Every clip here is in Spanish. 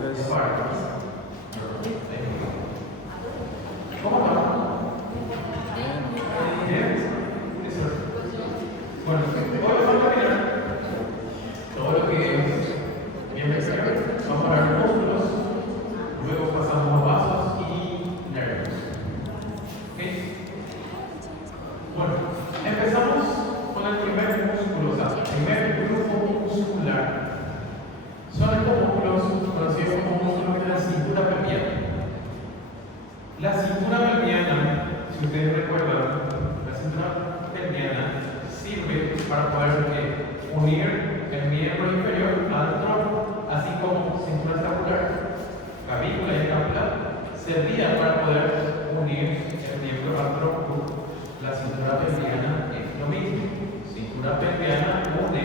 gracias. ¿Cómo va? Bien. Bueno, hoy vamos a mirar todo lo que es bienvenido. Vamos a ver músculos, luego pasamos a vasos y nervios. ¿Ok? Bueno, empezamos con el primer músculo, o sea, el primer grupo muscular. Son estos músculos conocidos como músculos de la cintura pelviana. La cintura pelviana, si ustedes recuerdan, la cintura pelviana sirve para poder unir el miembro inferior al tronco, así como cintura escapular, clavícula y escapular, servía para poder unir el miembro al tronco. La cintura pelviana es lo mismo. Cintura pelviana une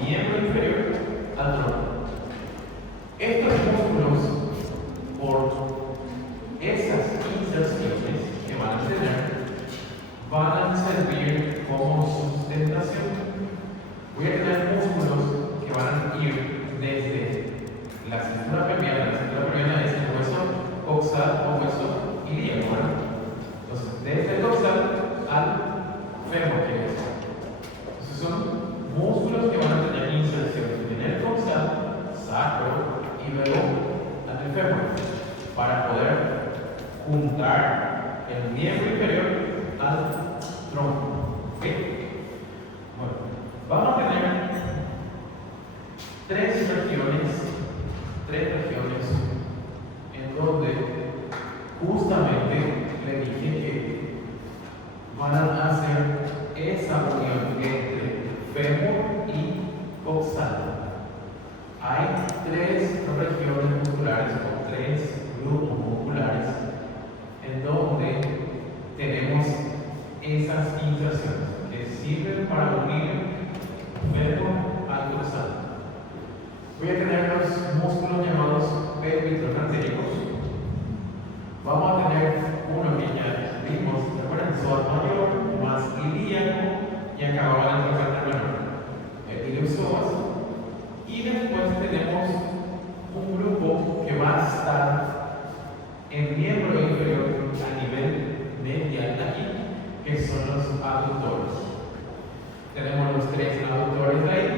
miembro inferior al tronco. Estos músculos, por esas inserciones que van a tener, van a servir como sustentación. Voy a tener músculos que van a ir desde la cintura pelviana. La cintura pelviana es el hueso coxal o hueso ilíaco, ¿verdad? Entonces, desde el coxal al fémur, que es. Entonces, son músculos que van a tener inserciones en el coxal, sacro y luego al fémur, para poder juntar el miembro inferior al tronco. ¿Ok? Bueno, vamos a tener tres regiones en donde justamente le dije que van a hacer esa unión entre fémur y coxal. Hay tres regiones musculares o tres grupos musculares en donde tenemos esas inserciones que sirven para unir fémur al coxal. Voy a tener los músculos llamados pelvitrocantericos. Vamos a tener uno que ya vimos, recuerden, psoas mayor más ilíaco y acababa en el trocánter menor, el iliopsoas. Y después tenemos un grupo que va a estar en miembro inferior a nivel medial aquí, que son los aductores. Tenemos los tres aductores de ahí.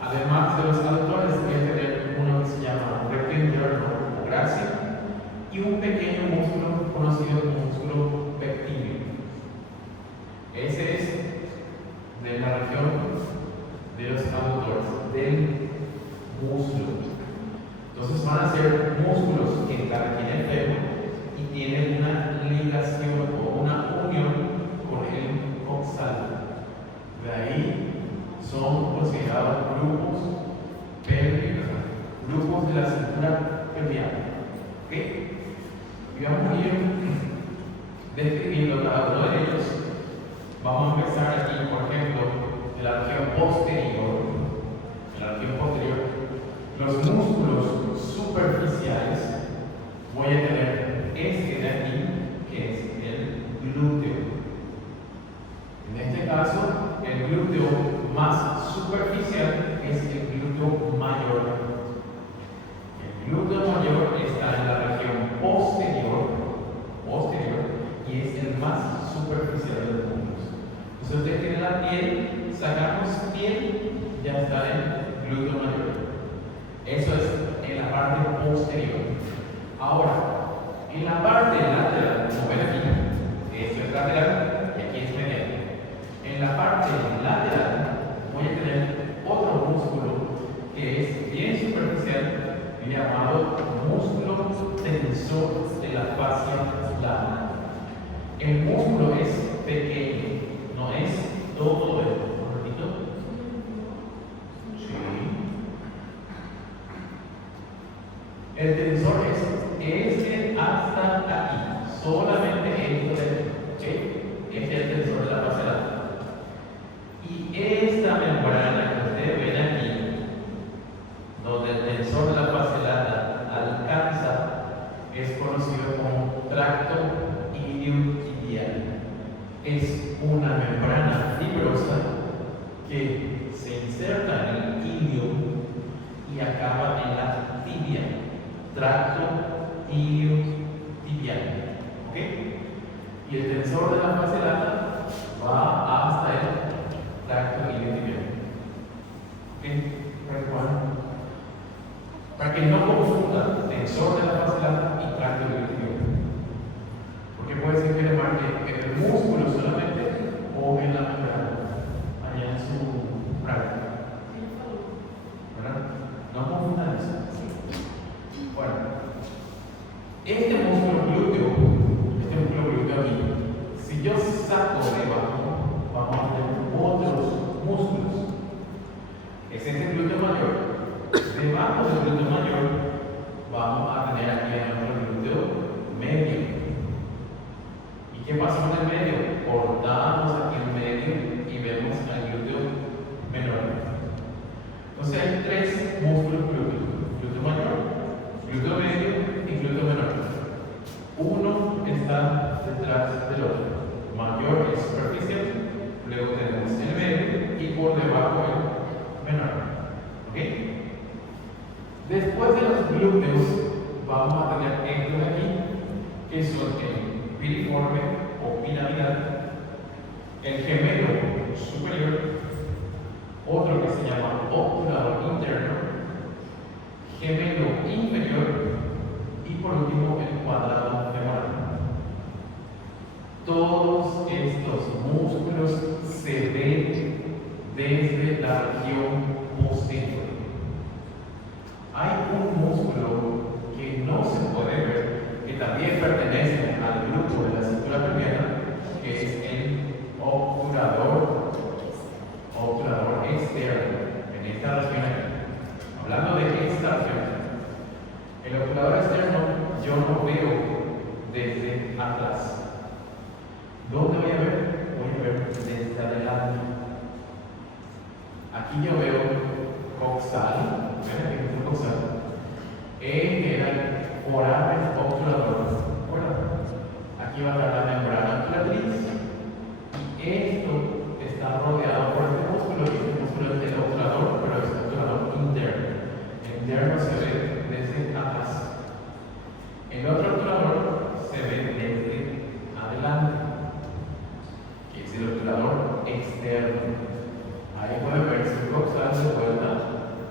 Además de los aductores, voy a tener uno que se llama recto interno o gracia y un pequeño músculo conocido como músculo pectíneo. Ese es de la región de los aductores, del músculo. Entonces van a ser músculos que están aquí en el fémur y tienen una ligación o una unión con el coxal. De ahí son considerados grupos pélvicos, grupos de la cintura pelviana. ¿Ok? Y vamos a ir describiendo cada uno de ellos. Vamos a empezar aquí, por ejemplo, en la región posterior. En la región posterior, los músculos superficiales, voy a tener este de aquí, que es el glúteo. En este caso, el glúteo más superficial es el glúteo mayor. El glúteo mayor está en la región posterior, y es el más superficial de los músculos. Entonces, ustedes tienen la piel, sacamos piel, ya está el glúteo mayor. Eso es en la parte posterior. Ahora, en la parte lateral, como ven aquí, esto es lateral y aquí es medial. En la parte lateral voy a tener otro músculo que es bien superficial, llamado músculo tensor de la fascia lana. El músculo es pequeño, no es todo esto. ¿Un ratito? Sí. El tensor es este hasta aquí, solamente esto de aquí. ¿Okay? Este es el tensor de la fascia lana. Y esta membrana que ustedes ven aquí, donde el tensor de la fascia lana alcanza, es conocido como tracto iliotibial. Es una membrana fibrosa que se inserta en el ilio y acaba en la tibia, tracto iliotibial. ¿Ok? Y el tensor de la fase lata va hasta el tracto iliotibial. ¿Ok? Para que no confunda tensor de la fase lata y tracto iliotibial. Porque puede ser que le marque en el músculo solamente o en la membrana, allá en su práctica. ¿Verdad? No confundan eso. Bueno, este músculo glúteo aquí, si yo saco debajo, vamos a tener otros músculos. Es este glúteo mayor. Debajo del glúteo mayor, vamos a tener aquí a nuestro glúteo medio. ¿Y qué pasa con el medio? Cortamos aquí el medio y vemos al glúteo menor. Entonces hay tres músculos glúteos: glúteo mayor, glúteo medio y glúteo menor. Uno está detrás del otro. Mayor es superficial, luego tenemos el medio y por debajo el menor. ¿Ok? Después de los glúteos vamos a tener estos de aquí, que son el piriforme o piramidal, el gemelo superior, otro que se llama obturador interno, gemelo inferior y por último el cuadrado femoral. Todos estos músculos se ven desde la región posterior. Hay un músculo que no se puede ver, que también pertenece al grupo de la cintura pelviana, que es el obturador externo, en esta región aquí. Hablando de esta región, el obturador externo yo no veo desde atrás. ¿Dónde voy a ver? Voy a ver desde adelante. Aquí yo veo coxal, ¿ven? Coxal. Que era el foramen obturador. Bueno, aquí va a estar la membrana obturatriz y esto está rodeado por este músculo, y este músculo es el obturador, pero es el obturador interno. El interno se ve desde atrás. El otro obturador se ve desde adelante, que es el obturador externo. Ahí puede verse el coxal de vuelta,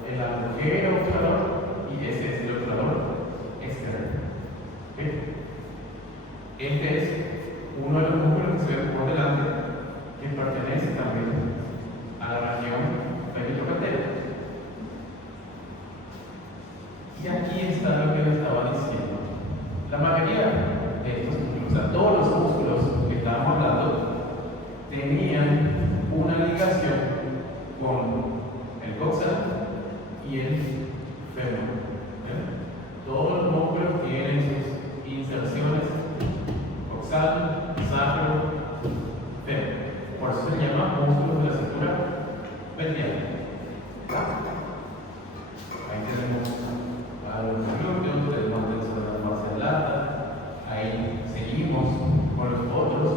el agujero obturador, y ese es el obturador externo. ¿Okay? Este es uno de los músculos que se ve por delante, que pertenece también a la región pelvicoplantera. Y aquí está lo que les estaba diciendo. La mayoría de estos músculos, o sea, todos los músculos que estábamos hablando, tenían una ligación con el coxal y el fémur. Todos los músculos tienen sus inserciones: coxal, sacro, fémur. Por eso se llama músculos de la cintura pelviana. Ahí tenemos a los glúteos, tenemos el tensor de la fase lata. Ahí seguimos con los otros,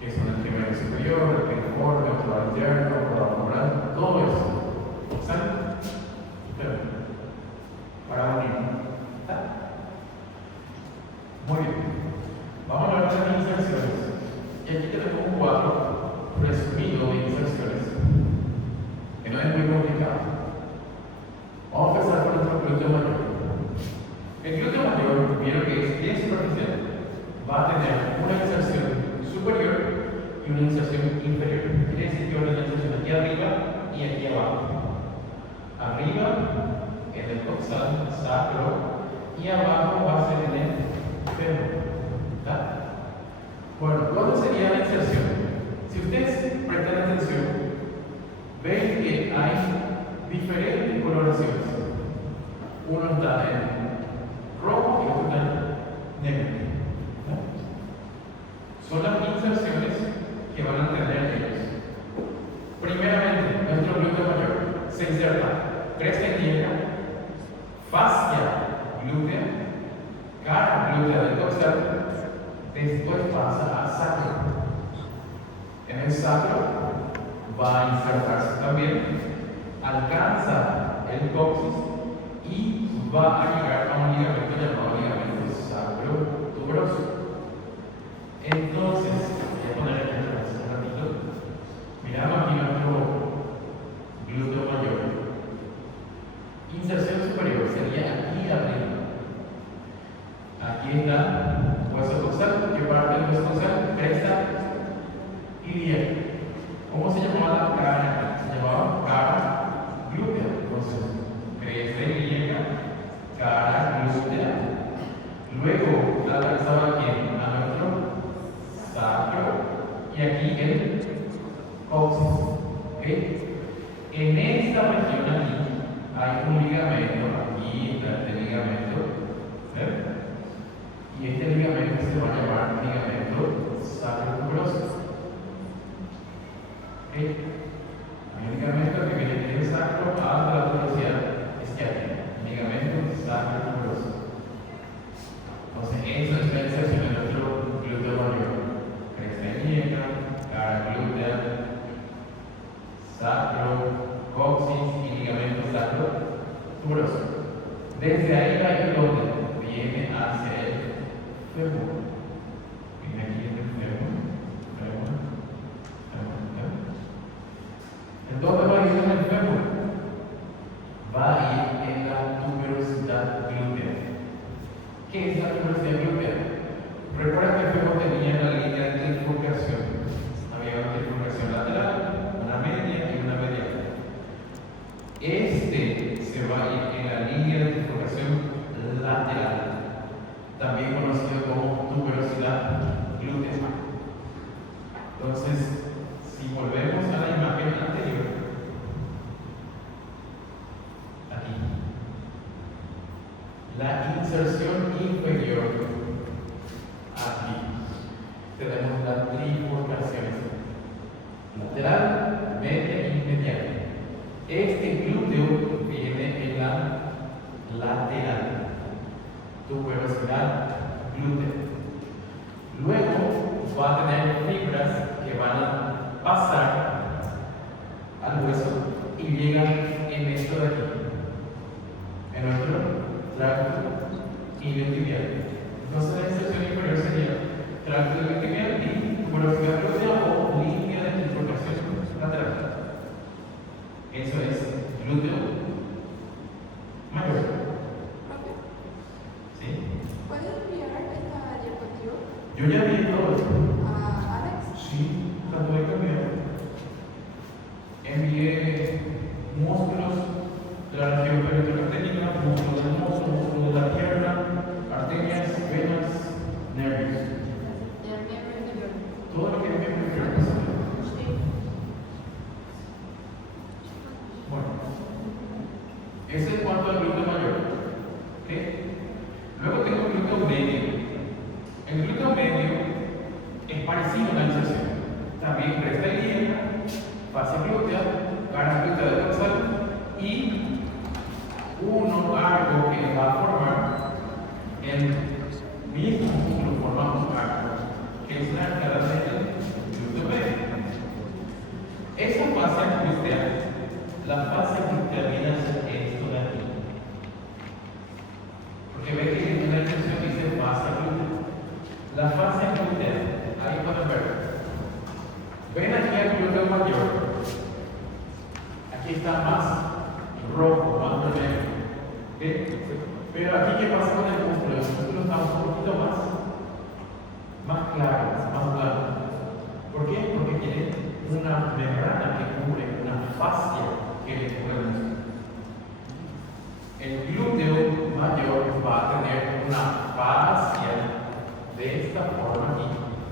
que son el gemelo superior, el piriforme, el obturador interno, el cuadrado femoral, todo eso. ¿Coxal? Fémur. Para unir. Muy bien. Vamos a hablar de las inserciones. Y aquí tenemos un cuadro resumido de inserciones, que no es muy complicado. Vamos a empezar con nuestro glúteo mayor. El glúteo mayor, vieron que es bien superficial, va a tener una inserción superior y una inserción inferior. Quiere decir que una inserción aquí arriba y aquí abajo. Arriba en el coxal, sacro, y abajo va a ser en el fémur. Bueno, ¿cuándo sería la inserción? Si ustedes prestan atención, ven que hay diferentes coloraciones. Uno está en rojo y otro está en negro. Son las inserciones que van a tener ellos. Primeramente, nuestro glúteo mayor se inserta cresta iliaca, fascia glútea, cara glútea del coxal, después pasa al sacro. En el sacro va a insertarse también, alcanza el coxis y va a llegar a un ligamento llamado ligamento sacro-tuberoso. Entonces, voy a poner aquí atrás un ratito. Miramos aquí nuestro glúteo mayor. Inserción superior sería aquí arriba. Aquí está hueso coxal. ¿Qué parte del hueso coxal? Cresta iliaca. ¿Cómo se llamaba la cara? Se llamaba cara glútea. Entonces, cresta ilíaca, cara glútea. Luego la alcanzaba aquí a nuestro sacro y aquí el coxis. ¿Okay? En esta región aquí hay un ligamento. Aquí está este ligamento. ¿Ven? Y este ligamento se va a llamar ligamento sacro-tuberoso. ¿Okay? Hay un ligamento que viene del sacro hasta la tuberosidad isquiática. Ligamento sacro-tuberoso. Entonces, eso es la inserción de nuestro glúteo mayor. Cresta ilíaca, cara glútea, sacro, coxis y ligamento sacro-tuberoso. Desde ahí hay donde viene hacia el fémur. Viene aquí en el fémur. ¿En dónde va a ir en el fémur? Va a ir en la tuberosidad glútea. ¿Qué es la tuberosidad glútea? Recuerda que el fémur tenía la línea de trifurcación. Había una trifurcación lateral, una media y una medial. Este se va a ir en la línea de trifurcación lateral, también conocido como tuberosidad glútea. Entonces, si volvemos a la imagen anterior, aquí, la inserción inferior, aquí, tenemos las trifurcaciones, lateral, media y medial. Este glúteo viene en la lateral, tuberosidad glútea. Luego va a tener fibras que van a pasar al hueso y llegan en esto de aquí, en nuestro tracto iliotibial. Entonces la inserción inferior sería tracto iliotibial y tuberosidad glútea o línea de trifurcación lateral. Eso es glúteo mayor. ¿Sí? ¿Puedes enviar esta diapositiva Yo ya vi todo esto. a Alex? Sí, cuando he cambiado. Envié músculos de la región peritoneotécnica, músculos del muslo, músculos de la pierna, arterias, venas, nervios. Del miembro inferior. Todo lo que es miembro inferior. Sí. Bueno, ese es cuanto al glúteo mayor. ¿Okay? Luego tengo el glúteo medio. El glúteo medio es parecido a la inserción. También cresta ilíaca, fascia glútea, cara glútea de dorsal y algo que va a formar el mismo músculo formando arco, que es la entrada del glúteo medio. Esa fascia glútea, la fascia glútea viene a ser esto de aquí. Porque ve que en la inserción dice fascia glútea. La fascia glútea, ahí pueden ver. Ven aquí al glúteo mayor. Aquí está más rojo, más vermelho. ¿Okay? Pero aquí, ¿qué pasa con el músculo? El músculo está un poquito más claro, más blanco. ¿Por qué? Porque tiene una membrana que cubre, una fascia que le cubre el músculo. El glúteo mayor va a tener una fascia de esta forma aquí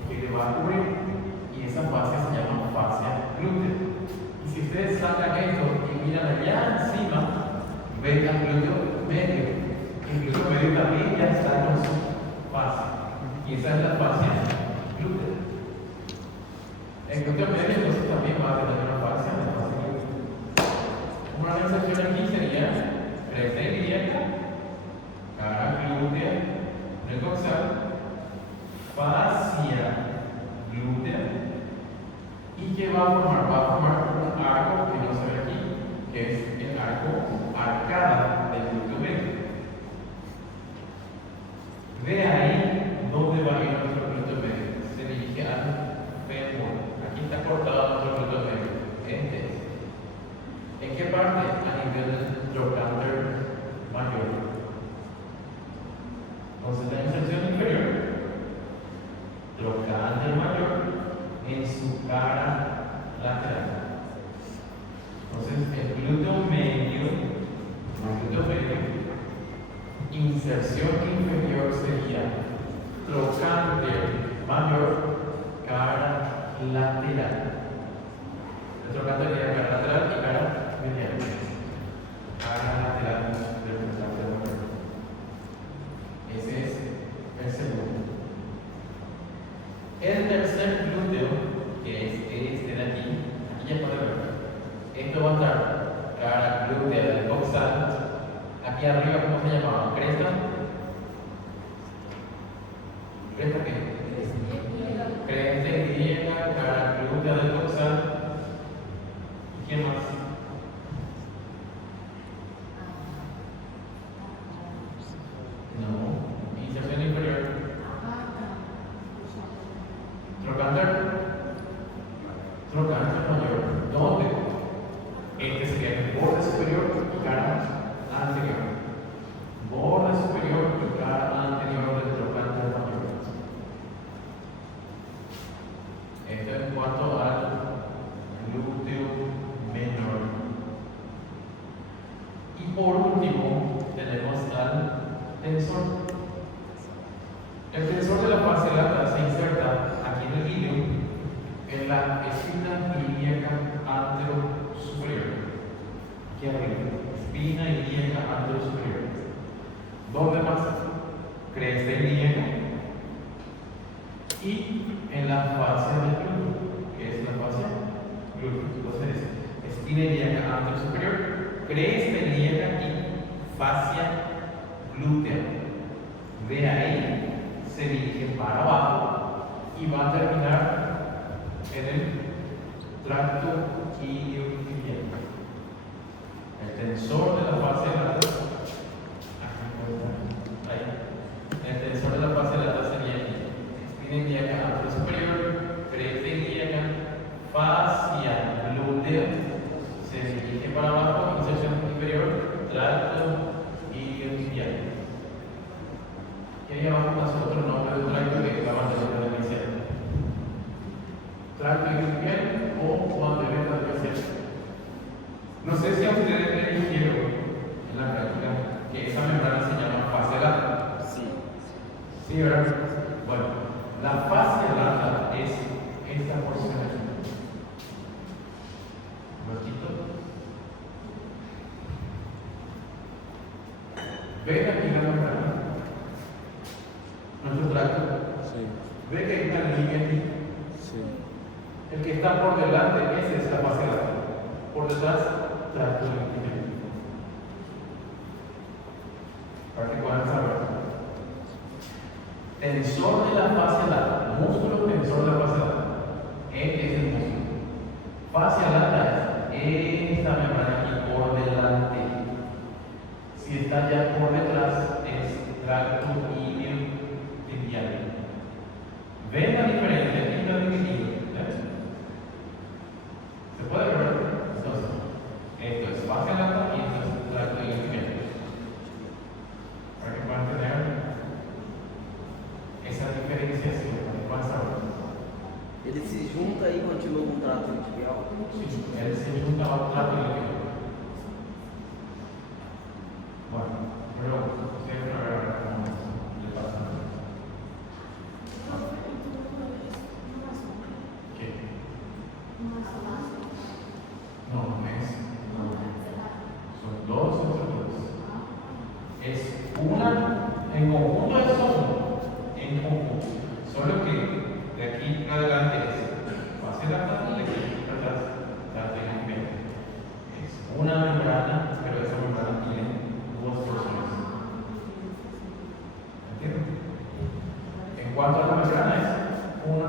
que le va a cubrir, y esa fascia se llama fascia glútea. Y si ustedes sacan esto y miran allá encima, ven al glúteo medio. El glúteo medio también ya está con su fascia, y esa es la fascia glútea. El glúteo medio entonces también va a tener una fascia glútea. Una inserción aquí sería cresta ilíaca, cara glútea, recoxal, fascia glútea. ¿Y qué va a formar? Va a formar un arco que no se ve aquí, que es el arco arcada del glúteo medio. De ahí, ¿dónde va a ir nuestro glúteo medio? Se dirige al fémur. Aquí está cortado nuestro glúteo medio. Este es. ¿En qué parte? A nivel del trocánter mayor. Entonces, la inserción inferior, trocánter mayor en su cara lateral. Entonces, el glúteo medio, inserción inferior sería trocánter mayor, cara lateral. El trocánter sería cara lateral y cara medial. Cara lateral del trocánter mayor. Ese es el segundo. El tercer glúteo, que es este de aquí ya puede ver. Esto va a estar cara glútea del coxal. Aquí arriba, ¿cómo se llamaba? ¿Cresta? ¿Cresta qué? Cresta griega, cara glútea del coxal. ¿Y quién más? No. Inserción inferior. Trocánter. Trocánter mayor. ¿Dónde? Este sería el borde superior y cara anterior. Borde superior y cara anterior del trocánter mayor. Esto en cuanto al glúteo menor. Y por último, tenemos al tensor. El tensor de la fase lata se inserta aquí en el glúteo en la espina ilíaca anterosuperior. Aquí arriba, espina ilíaca anterosuperior. ¿Dónde más? Cresta ilíaca. Y en la fascia del glúteo, que es la fascia glúteo. Entonces, espina ilíaca anterosuperior, cresta ilíaca y fascia glútea. De ahí se dirige para abajo y va a terminar en el tracto iliotibial. El tensor de la fase lata, el tensor de la fase lata sería aquí. Espina ilíaca anterosuperior, cresta ilíaca, fascia glútea. Se dirige para abajo, inserción inferior, tracto iliotibial. Y ahí abajo pasa otro nombre de tracto que acabamos de ver inicial. Tracto iliotibial o mandibula facial. No sé si a ustedes les dijeron en la práctica que esa membrana se llama fascia lata. Sí. Sí, ¿verdad? Bueno, la fascia lata es esta porción aquí. Huequito. ¿Ven aquí la membrana? Nuestro tracto. Sí. ¿Ve que hay una línea aquí? Sí. El que está por delante, esa es la fascia lata. Por detrás, tracto iliotibial. Para que puedan saber. Tensor de la fascia lata, músculo tensor de la fascia lata. Este es el músculo. Fascia lata es esta membrana aquí por delante. Si está ya por detrás, es tracto iliotibial. ¿Ven la diferencia? Aquí está dividido. ¿Se puede ver? Entonces, esto es fascia lata y esto es tracto iliotibial. Para que puedan tener esa diferenciación, para que puedan saber. Ele se junta e continua com o trato iliotibial? Sí, él se junta al tracto iliotibial. Bueno, pero siempre habrá cómo le pasa. ¿Qué? No, no es. Son dos estructuras. Es una en conjunto, es uno en conjunto. Solo que de aquí en adelante es fascia lata y de aquí atrás tracto iliotibial. Es una membrana, pero esa membrana tiene dos porciones. ¿Entienden? En cuanto a la membrana es una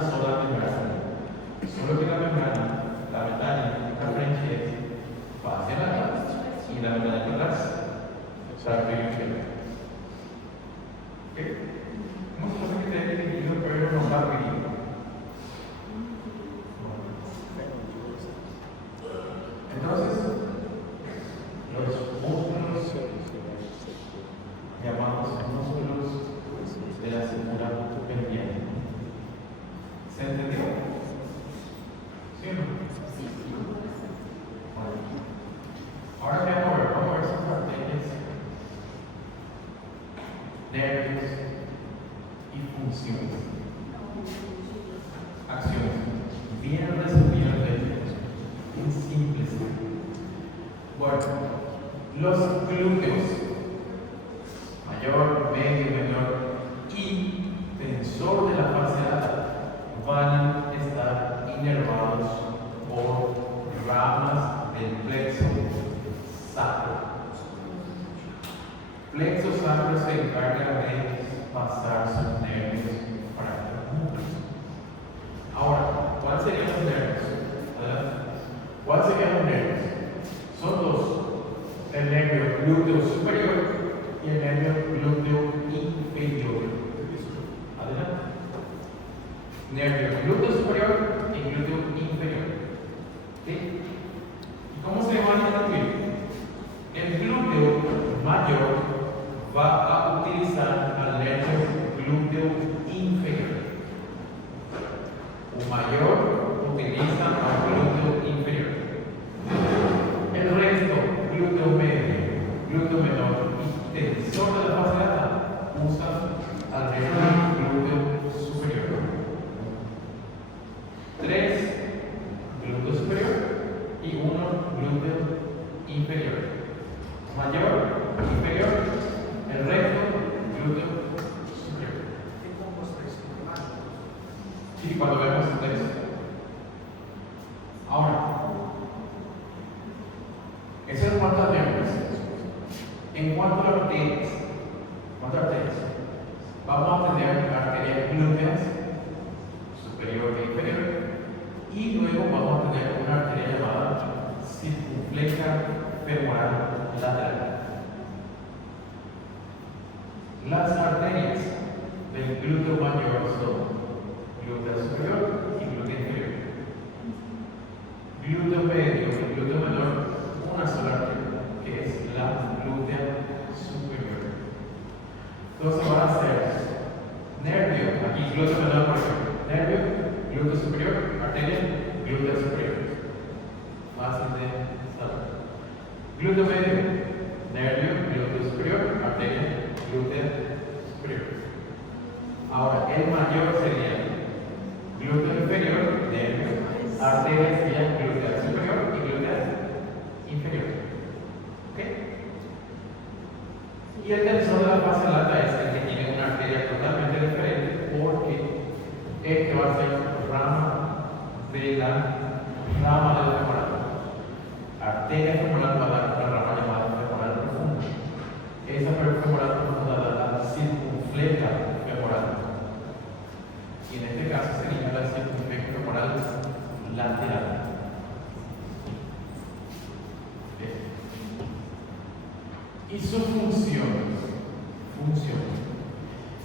sola membrana. Solo que la membrana, la metálica, la frente nervios y funciones. Acciones. Bien resumidas en simples. Bueno, los glúteos, mayor, medio, menor y tensor de la fase alta, van a estar inervados por ramas del plexo sacro. Plexo sacro se encarga de pasar sus nervios para los músculos. Ahora, ¿cuáles serían los nervios? ¿Verdad? ¿Cuáles serían los nervios? Son dos: el nervio glúteo superior y el nervio glúteo inferior. Adelante. Nervio glúteo superior y glúteo inferior. ¿Sí? ¿Y cómo se van a distinguir? El glúteo mayor va a utilizar al nervio glúteo inferior. Un mayor utiliza al glúteo inferior. El resto, glúteo medio, glúteo menor y tensor de la fase alta, usan al nervio glúteo superior. 3 glúteo superior y 1 glúteo inferior. Mayor, inferior, el resto, glúteo superior. Y cuando vemos el texto. Ahora, eso es cuanto a nervios. En cuanto a arterias, vamos a tener arterias glúteas superior e inferior, y luego vamos a tener una arteria llamada circunfleja femoral lateral. Las arterias del glúteo mayor son glúteo superior y glúteo inferior. Glúteo medio y glúteo menor, una sola arteria, que es la glútea superior. Entonces van a ser nervio, aquí glúteo menor, por ejemplo, nervio, glúteo superior, arteria, glúteo superior. Fácil de saber. Glúteo medio, nervio, glúteo superior, arteria, glúteo superior. Ahora, el mayor sería glúteo inferior, nervio, arteria sería glútea superior y glútea inferior. ¿Ok? Y el tensor de la fase lata es el que tiene una arteria totalmente diferente, porque este va a ser rama de la rama del femoral. Arteria femoral va a dar una rama llamada femoral profunda. Esa femoral profunda da la circunfleja femoral. Y en este caso sería la circunfleja femoral lateral. Y su función.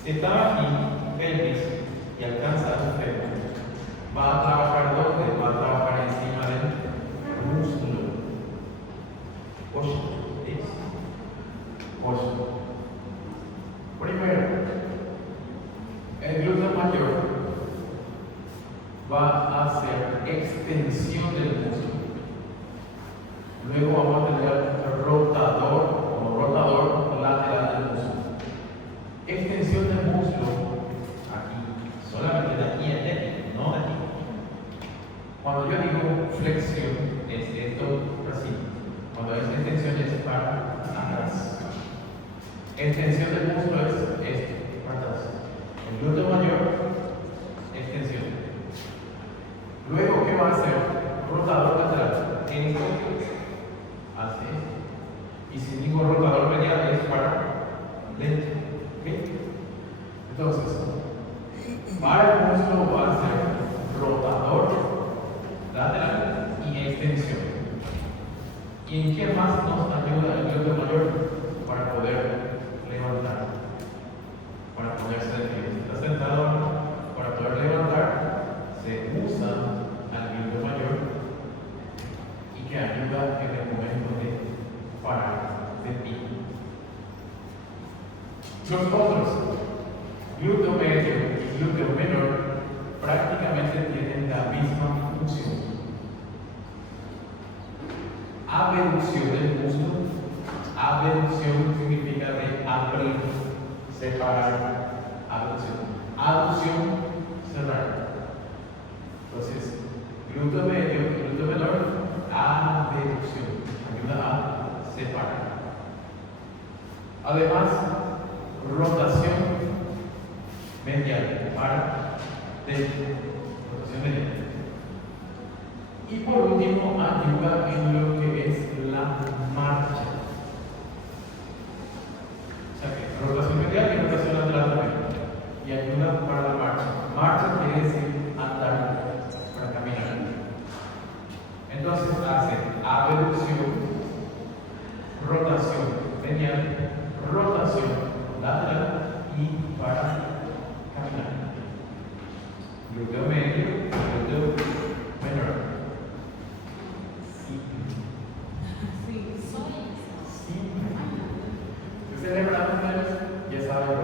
Si está aquí, pelvis, y alcanza su fémur, va a trabajar ¿dónde? Va a trabajar encima del músculo. Primero, el glúteo mayor va a hacer extensión del músculo. Luego vamos a tener rotador lateral del músculo. Extensión del músculo aquí, solamente de aquí a aquí, no de aquí. Cuando yo digo flexión, es esto así. Cuando es extensión es para atrás. Extensión del músculo es esto, para atrás. El glúteo mayor, extensión. Luego, ¿qué va a hacer? Rotador lateral. Esto hace esto. Y si digo rotador medial es para dentro. ¿Okay? Entonces, para el músculo va a ser rotador lateral y extensión. ¿Y en qué más nos ayuda el glúteo mayor? Para poder levantar, para poderse de pie. Si está sentado, para poder levantar, se usa al glúteo mayor y que ayuda en el momento de parar de pie. Los otros, glúteo medio y glúteo menor, prácticamente tienen la misma función. Abducción del músculo. Abducción significa de abrir, separar, aducción. Aducción, cerrar. Entonces, glúteo medio y glúteo menor, abducción. Ayuda a separar. Además, rotación medial para dentro. Rotación medial. Y por último, ayuda en lo que es la marcha. O sea que rotación medial y rotación lateral también. Y ayuda para la marcha. Marcha quiere decir andar, para caminar. Entonces hace abducción, rotación medial, rotación lateral y para caminar. Glúteo medio, glúteo menor. Si usted le ya sabe lo.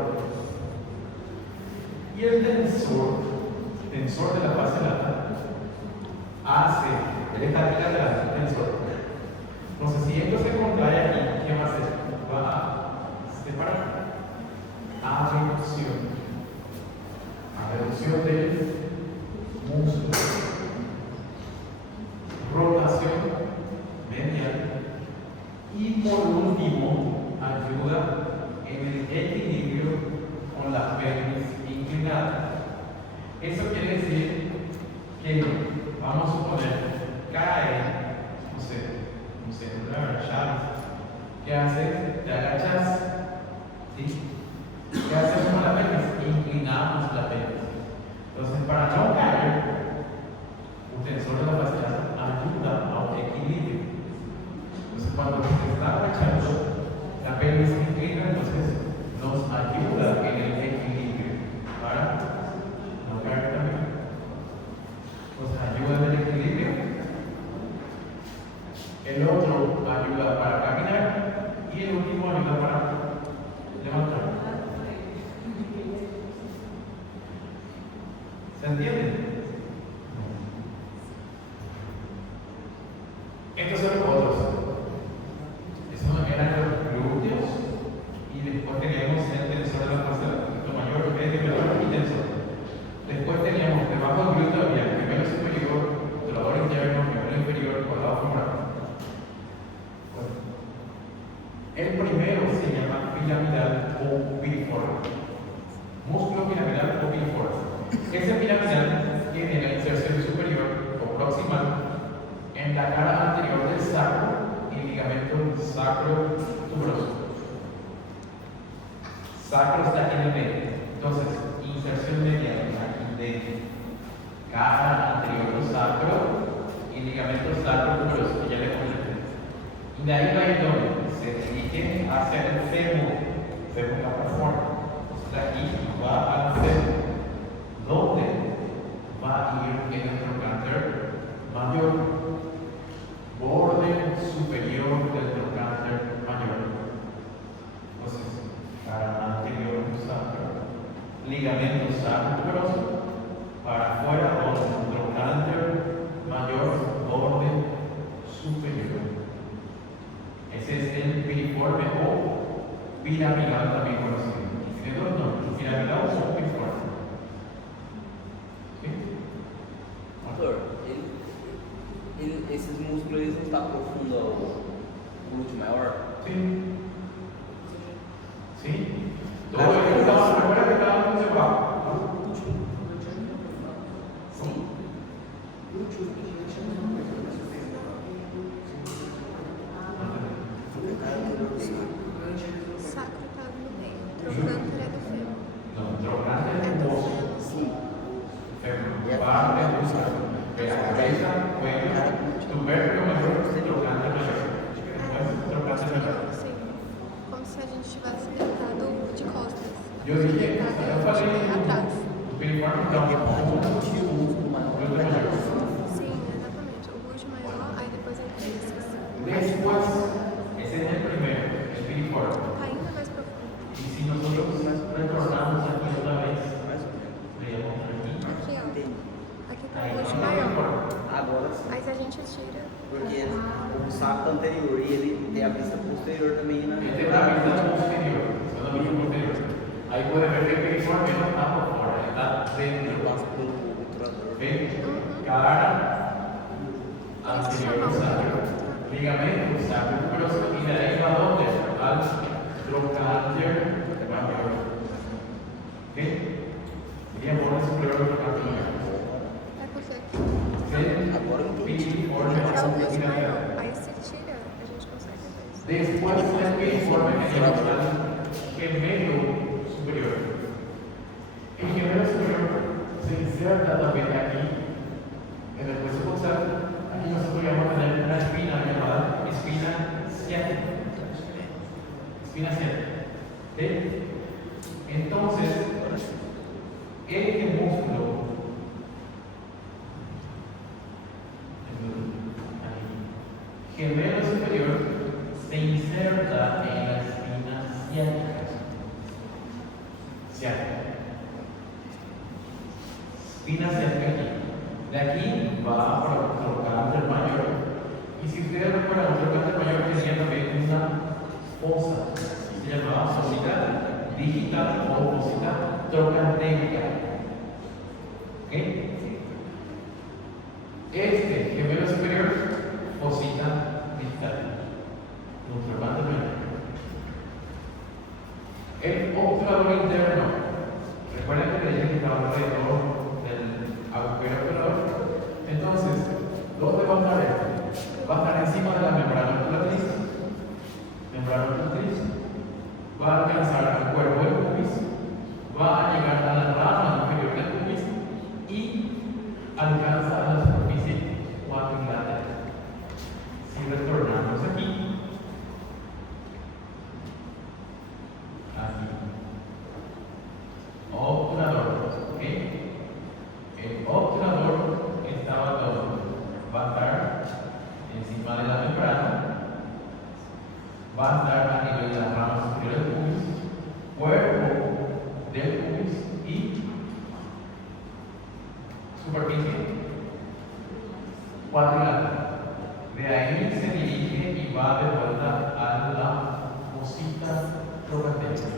Y el tensor de la base lata, hace, él está aquí lateral, el tensor. Entonces, si esto se contrae aquí, ¿qué va a hacer? Va a separar. Abducción. Abducción del músculo. Rotación medial. Y por último, ayuda en el equilibrio con la pelvis inclinada. Eso quiere decir que, vamos a suponer, cae, no sé, una chave. ¿Qué haces? Te agachas, ¿sí? ¿Qué hacemos con la pelvis? Inclinamos la pelvis. Entonces, para no caer, un tensor de la fasciada ayuda a un equilibrio. Entonces, cuando se está agachando, la pelvis se inclina, entonces nos ayuda en el equilibrio para no caer también. Entonces, ayuda en el equilibrio. El otro ayuda para caminar y el último ayuda para levantar. ¿Se entiende? Estos son los otros. Esos eran los glúteos y después teníamos el tensor de la fascia, glúteo mayor, medio, menor y tensor. Después teníamos debajo del glúteo había el gemelo superior, obturador interno, gemelo inferior, cuadrado femoral. Bueno, el primero se llama piramidal o piriforme. Músculo piramidal o piriforme. Ese piramidal tiene la inserción superior o proximal en la cara anterior del sacro y ligamento sacro-tuberoso. Sacro está aquí en el medio. Entonces, inserción medial aquí de cara anterior del sacro y ligamento sacro-tuberoso, que ya le comenté. Y de ahí va a ir donde se dirige hacia el fémur capriforme. Entonces, aquí va al fémur, donde va a ir en el trocánter mayor, borde superior del trocánter mayor. Entonces, cara anterior sacro, ligamento sacro-tuberoso, para afuera, trocánter mayor, borde superior. Ese es el piriforme o piramidal también conocido. Tiene dos nombres, piramidal o piriforme. ¿Sí? Doutor, esses músculos eles não estão profundos ao glúteo maior? Sí. Sí. Todo ello estaba, recuerda que estábamos observando. Sim. Sacro está no meio. Trocânter é do fêmur. No, trocánter es un oso. Sim. Parte do sacro. A cabeça, cuello, tubérculo mayor, trocánter mayor. Trocánter mayor. Sim. Como se a gente estivesse deitado de costas. Yo dije, Deitado eu falei atrás. do piriforme, então, Tira o músculo maior. glúteo mayor. Sim, exatamente. O glúteo maior, aí depois é tríceps. Después, ese es el primero, el piriforme. Tá ainda mais profundo. Y si nosotros retornamos aquí otra vez, Mais ou menos. veamos aquí. Aqui, ó. Entendi. Aqui tá Ahí o glúteo está el maior. piriforme. Agora sim. Aí se a gente tira. Porque o saco anterior e ele tem a vista posterior também na Este es la vista posterior, eso es la vista posterior. Ahí puede ver que el piriforme no está por fuera, está dentro. Passa pelo obturador. ¿Ok? Cara anterior sacro, ligamento sacro tuberoso, y de ahí va donde al trocánter mayor. ¿Ok? Sería borde superior del trocánter mayor. É porque Agora eu entendi. Piriforme é o são glúteo ligamento. maior. Aí se tira, a gente consegue ver isso. Después del piriforme medial al gemelo superior. El gemelo superior se inserta también aquí en el hueso coxal. Aquí nosotros vamos a tener una espina llamada espina ciática. Espina ciática. ¿Sí? Entonces, este músculo gemelo superior se inserta en la espina ciática. Ciática. Espina ciática aquí. De aquí va para el trocánter mayor. Y si ustedes recuerdan, el trocánter mayor tenía también una fosa. Se llamaba fosita digital o fosita trocantérica. ¿Ok? Este gemelo superior, fosita digital. Nuestro trocánter mayor. El obturador interno. Recuerden que le dije que estaba alrededor del agujero obturador. Entonces, ¿dónde va a estar esto? Va a estar encima de la membrana obturatriz. Membrana obturatriz. Va a alcanzar al cuerpo del pubis. Va a llegar a la rama inferior del pubis. Y alcanza a la superficie cuadriláteral. Si retornamos aquí. Obturador, ¿ok? El obturador estaba todo. Va a estar encima de la membrana, va a estar a nivel de la rama superior del pubis, cuerpo del pubis y superficie cuadriláteral. De ahí se dirige y va de vuelta a la fosita trocantérica.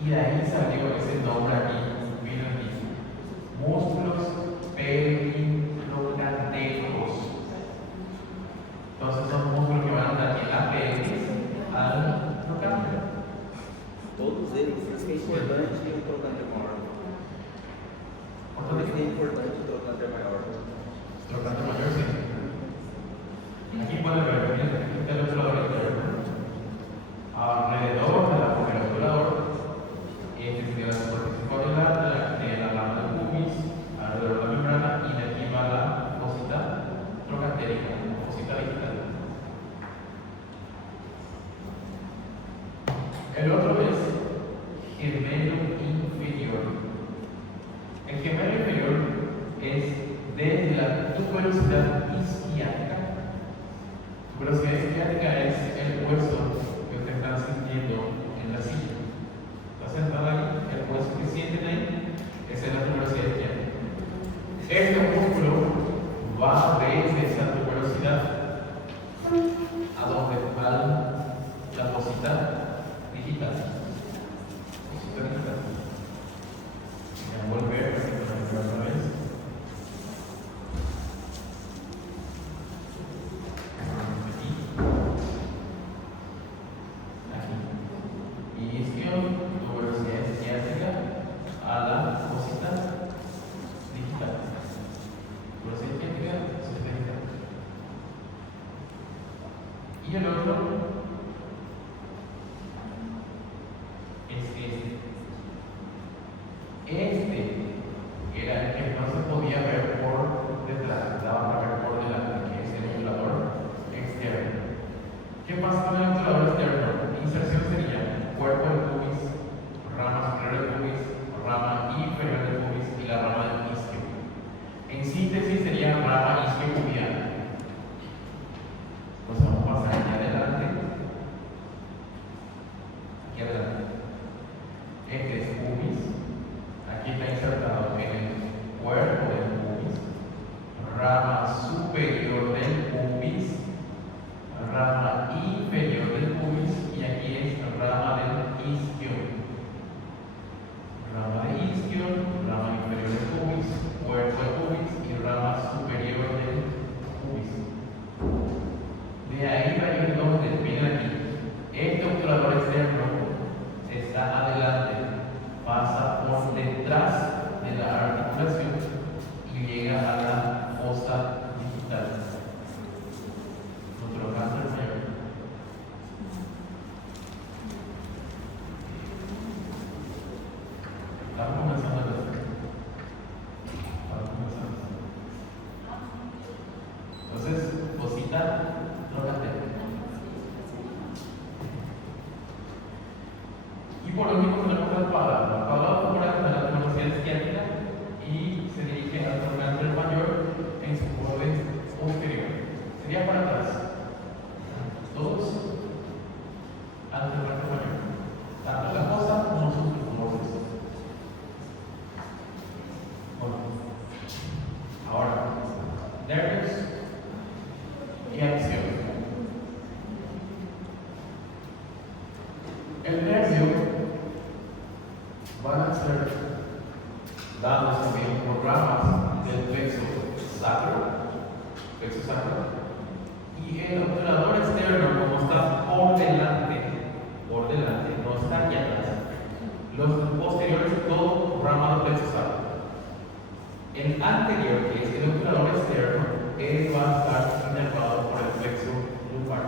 Y de ahí salió ese nombre aquí, vino aquí. Músculos peritrocantéricos. Entonces son músculos que van de aquí la pelvis al trocánter. Todos eles, por isso que é importante o trocânter maior. Por isso que é importante o trocânter maior. Trocánter mayor, sí. Aquí pueden ver, miren, aquí está el obturador interno. Alrededor de la primera obturador. Este sería la superficie cuadriláteral de la rama del pubis, alrededor de la membrana, y de aquí va la fosita trocantérica, fosita digital. El otro es gemelo inferior. El gemelo inferior es desde la tuberosidad isquiática. Tuberosidad isquiática es el hueso que ustedes están sintiendo en la silla. Sentado ahí, el hueso que sienten ahí, esa es la tuberosidad isquiática. Este músculo va desde esa tuberosidad a donde va la fosita digital. Fosita digital. Voy a volver otra vez. Aquí. Inicio. Tuberosidad isquiática a la fosita digital. Tuberosidad isquiática, fosita digital. Y el otro es este. Este era el que no se podía ver por detrás, daba para ver por delante, que es el obturador externo. ¿Qué pasa con el obturador externo? Inserción sería cuerpo del pubis, rama superior del pubis, rama inferior del pubis y la rama del isquio. En síntesis sería rama isquiopubiana. Entonces vamos a pasar aquí adelante. Aquí adelante. Este es pubis. Aquí está insertado en el cuerpo del pubis. Rama superior del pubis. Rama inferior del pubis. Y aquí es rama del nervios y acción. El nervio van a ser dados también por ramas del plexo sacro, y el obturador externo, como está por delante, no está aquí atrás. Los posteriores, todo rama del plexo sacro. El anterior, que es el obturador externo, él va a estar inervado por el plexo lumbar.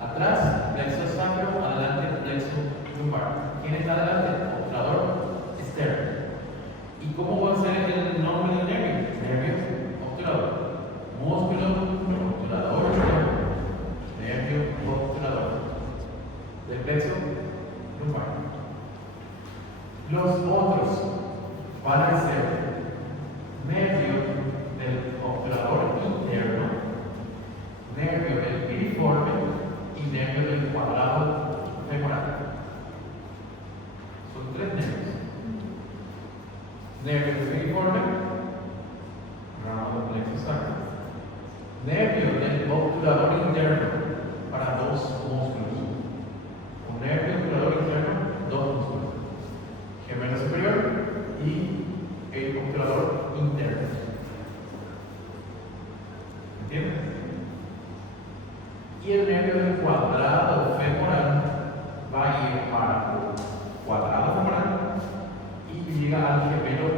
Atrás, plexo sacro, adelante, plexo lumbar. ¿Quién está adelante? Obturador externo. ¿Y cómo va a ser el nombre del nervio? Nervio obturador. Músculo obturador externo. Nervio obturador. Del plexo lumbar. Los otros van a ser nervio del obturador interno, nervio del piriforme y nervio del cuadrado femoral. Son tres nervios. Nervio del piriforme, rama del plexo sacro. Nervio del obturador interno para dos músculos. Un nervio obturador interno, dos músculos. Gemelo superior y el obturador interno. ¿Entiendes? Y el nervio del cuadrado femoral va a ir para el cuadrado femoral y llega al gemelo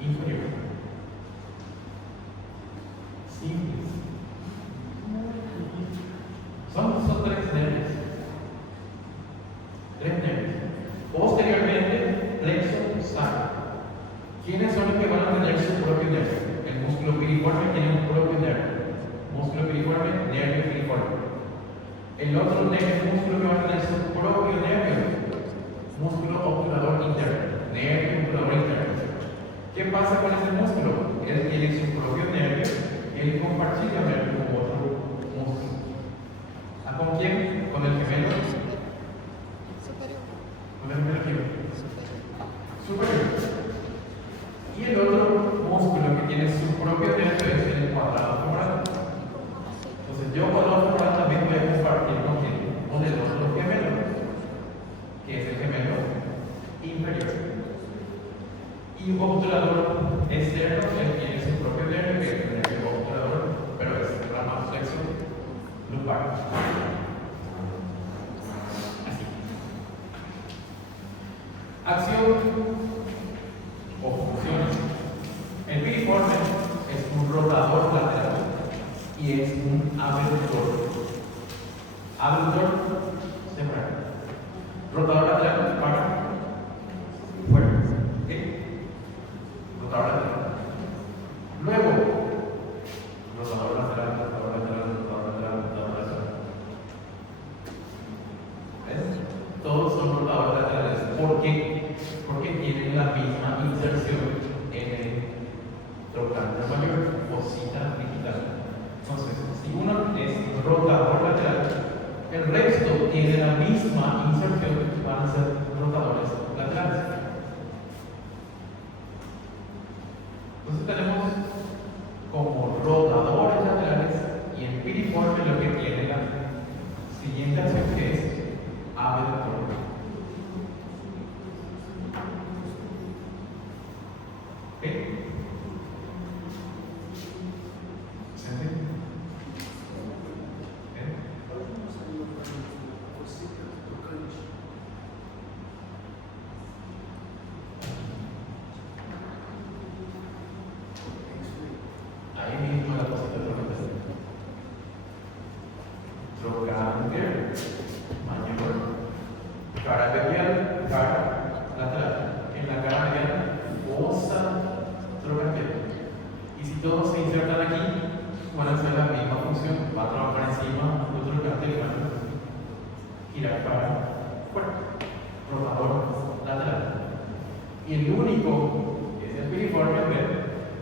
inferior. Simples. Son tres nervios. Tres nervios. Posteriormente, plexo sacro. ¿Quiénes son los que van a tener su propio nervio? El músculo piriforme tiene un propio nervio. Músculo piriforme, nervio piriforme. El otro músculo que va a tener su propio nervio, músculo obturador interno, nervio obturador interno. ¿Qué pasa con ese músculo? Él tiene su propio nervio, él comparte el nervio con otro músculo. ¿A con quién? Con el gemelo Superior. con el gemelo superior. Y el otro músculo que tiene su propio nervio es el cuadrado femoral. Entonces yo cuadrado femoral también voy a compartir con el otro gemelo, que es el gemelo inferior. Y un obturador externo que tiene su propio nervio, que es el nervio obturador, pero es rama flexo lumbar. Así. Acción o funciones. El piriforme es un rotador lateral y es un abductor. Abductor temporal. Rotador lateral para fuera. ¿Okay? Rotador lateral. Luego, rotador lateral, rotador lateral, rotador lateral, rotador lateral. ¿Ves? Todos son rotadores laterales. ¿Por qué? Porque tienen la misma inserción en el trocánter mayor, fosita digital. Entonces, si uno es rotador lateral, el resto tiene la misma inserción, van a ser rotadores laterales. Entonces tenemos como rotadores laterales y el piriforme lo que tiene la siguiente acción, que es abductor. ¿Ok? ¿Se entiende? Ahí mismo la cosita trocánter. Trocánter mayor, cara medial, cara lateral. En la cara medial, fosa trocánter. Y si todos se insertan aquí, van a hacer la misma función. Va a trabajar encima del trocánter y van a girar para fuera. Rotador lateral. Y el único que es el piriforme,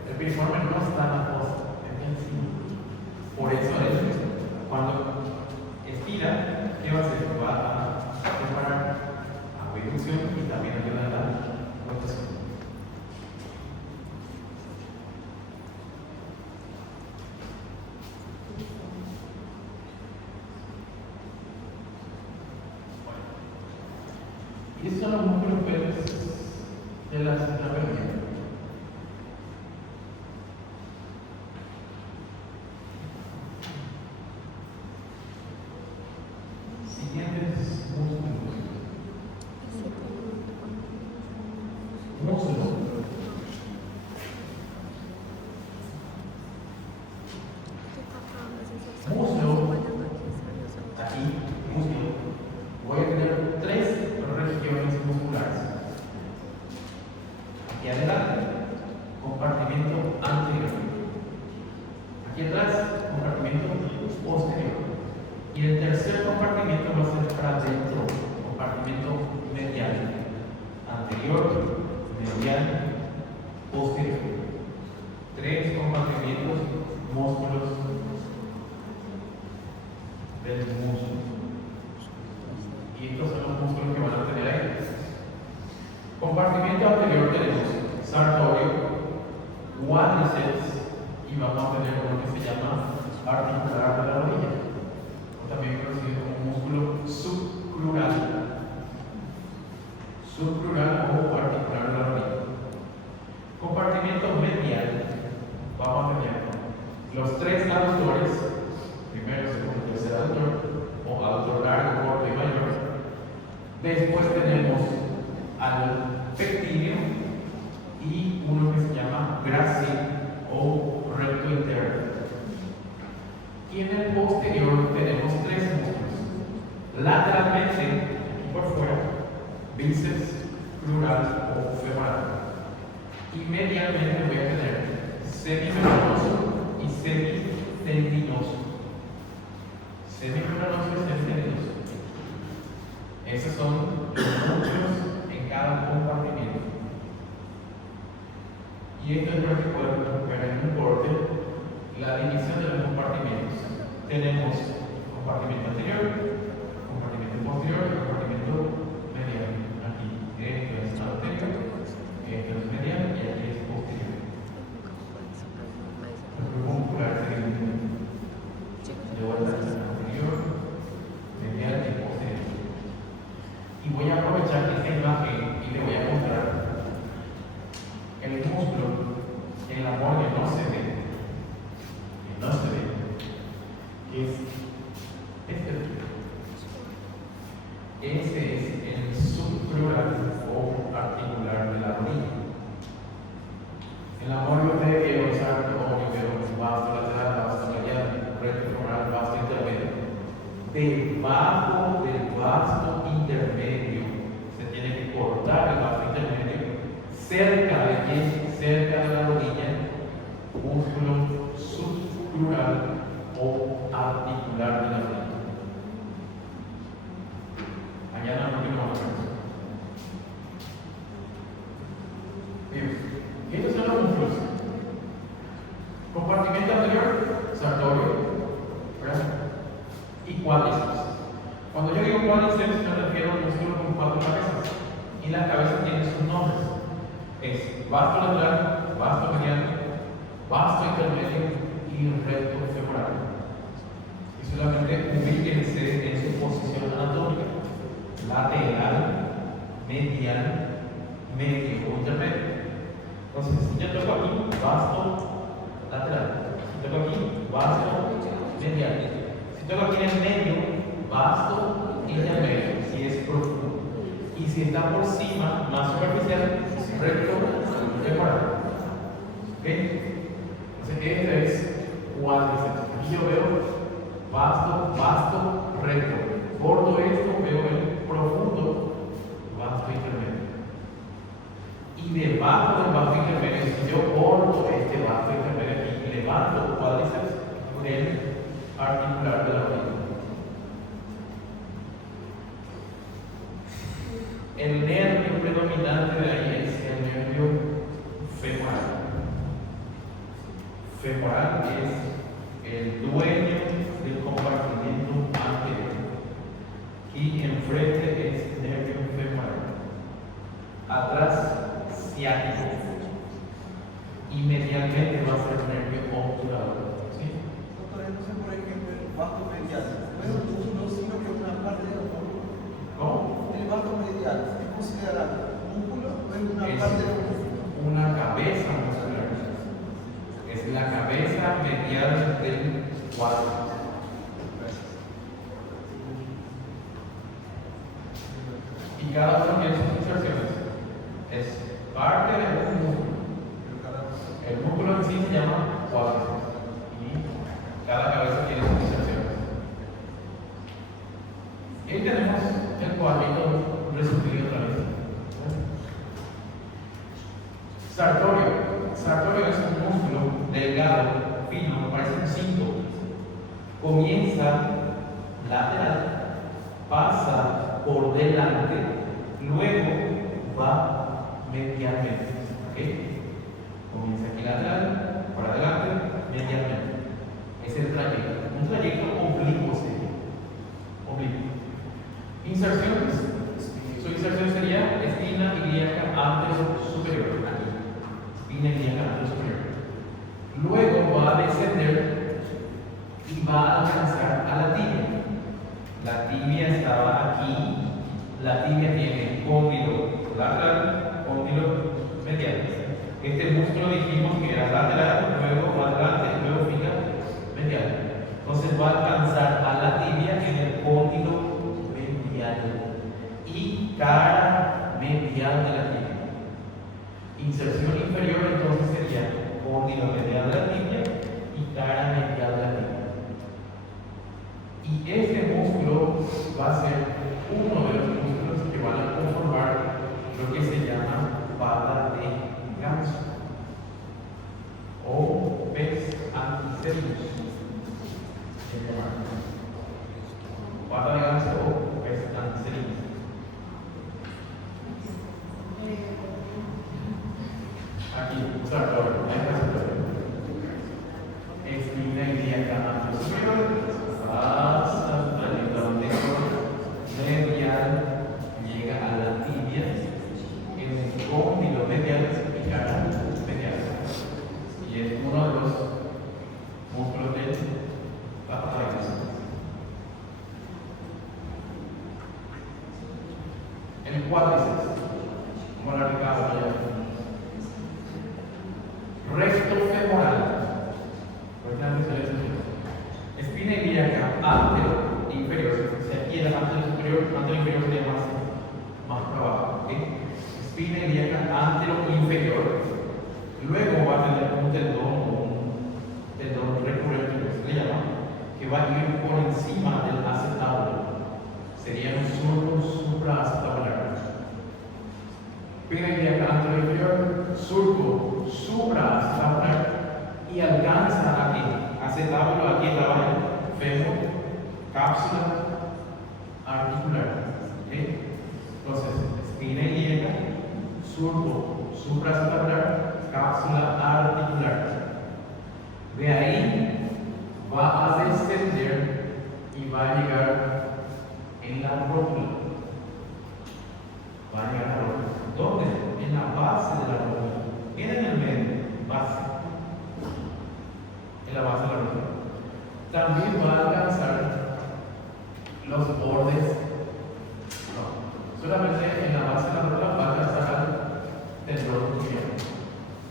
el piriforme no está en la fosa, está encima. Por eso él, cuando estira, ¿qué va a hacer? Va a separar abducción y también ayuda a la rotación. compartimento anterior. Aquí atrás, compartimento posterior. Y el tercer compartimento va a ser para adentro, compartimento medial. Anterior, medial, posterior. 3 compartimentos, músculos del músculo. Y estos son los músculos que van a tener ahí. Compartimento anterior tenemos sartorio, cuádriceps y vamos a tener uno que se llama articular de la rodilla, o también conocido como músculo subcrural. Subcrural o articular de la rodilla. Compartimento medial, vamos a tener los 3 aductores, primero, segundo, tercer aductor, o aductor largo, corto y mayor. Después tenemos al pectíneo y uno que se llama gracil o recto interno. Y en el posterior tenemos 3 músculos. Lateralmente, aquí por fuera, bíceps crural o femoral. Y medialmente voy a tener semimembranoso y semitendinoso. Semimembranoso y semitendinoso. Esos son los músculos en cada compartimento. Y esto es lo que podemos ver en un corte, la división de los compartimentos. Tenemos compartimento anterior, compartimento posterior y compartimento medial. Aquí esto es anterior, esto es medial y aquí es posterior. El grupo muscular se divide de vuelta anterior, medial y posterior. Y voy a aprovechar esta imagen y le voy a mostrar el músculo, el amor que no se ve, que es este. Ese es el subcrural o articular de la rodilla. El amor que ustedes vieron, sartorio, vasto lateral, vasto medial, recto femoral, vasto intermedio. Debajo del vasto intermedio se tiene que cortar el vasto intermedio, cerca de quién, cerca de la rodilla, músculo subcrural o articular de la rodilla. Mañana no quiero más. Bien, estos son los músculos. Compartimento anterior, sartorio, ¿verdad? Y cuádriceps. Cuando yo digo cuádriceps me refiero a un músculo con 4 cabezas. Y las cabezas tienen sus nombres. Es vasto lateral, vasto medial, vasto intermedio y recto femoral. Y solamente ubíquense en su posición anatómica: lateral, medial, medio o intermedio. Entonces, si yo toco aquí, vasto lateral. Si toco aquí, vasto medial. Si toco aquí en el medio, vasto intermedio, si es profundo. Y si está por encima, más superficial, recto femoral. ¿Ok? Entonces, este es cuádriceps. Aquí yo veo vasto, recto. Corto esto, veo el profundo, vasto intermedio. Y debajo del vasto intermedio, si yo corto este vasto intermedio aquí y levanto cuádriceps, el articular de la rodilla. El nervio predominante de ahí es el nervio femoral. Femoral es el dueño del compartimento anterior. Y enfrente es nervio femoral. Atrás, ciático. Y medialmente va a ser nervio obturador. ¿Sí? Doctor, entonces por ejemplo, el vasto medial, no es un músculo, sino que es una parte del músculo. ¿Cómo? El vasto medial es considerado músculo o es una Es parte del músculo. una cabeza muscular. Es la cabeza medial del cuádriceps. Y cada uno tiene sus inserciones. Es parte de un músculo. El músculo en sí se llama cuádriceps. Y cada cabeza tiene sus inserciones. Y ahí tenemos el cuadrito resumido otra vez. Sartorio. sartorio es un músculo delgado, fino, parece un cinto. Comienza lateral, pasa por delante, luego va medialmente. ¿Ok? Comienza aquí lateral, para adelante, medialmente. Es el trayecto. Un trayecto oblicuo sería. Oblicuo. Inserciones. Su inserción sería espina ilíaca anterior superior. Aquí. Espina ilíaca anterior superior. Luego va a descender y va a alcanzar a la tibia. La tibia estaba aquí. La tibia tiene cóndilo lateral, cóndilo medial. Este músculo dijimos que era lateral, luego va adelante, luego fija medial. Entonces va a alcanzar a la tibia en el cóndilo medial y cara medial de la tibia. Inserción inferior entonces sería cóndilo medial de la tibia y cara medial de la tibia. Y este músculo va a ser uno de los músculos que van a conformar lo que se llama pata de ganso o pes anticeros. Pata de ganso o pes anticeros. Aquí, sartorio, espina ilíaca anterior superior, hasta el trayecto medial, llega a la tibia, en el cóndilo medial y cara medial. Y es uno de los músculos de la pata de ganso. El cuádriceps, como lo explicaba ya. Recto femoral. Espina ilíaca anterior e inferior. Si aquí era anterior superior, anterior inferior sería más para abajo. ¿Okay? Espina ilíaca anterior e inferior. Luego va a tener un tendón recurrente, se le llama, que va a ir por encima del acetábulo. Sería un surco supraacetabular. Espina ilíaca anterior e inferior, surco supraacetabular y alcanza aquí. Acetábulo, aquí estaba el fémur, cápsula articular. ¿Okay? Entonces, espina ilíaca, surco supraacetabular, cápsula articular. De ahí va a descender y va a llegar en la rótula. Va a llegar a la rótula. ¿Dónde? En la base de la rótula. Viene en el medio, base. En la base de la rótula. También va a alcanzar los bordes. No, solamente en la base de la rótula va a alcanzar al tendón tibial.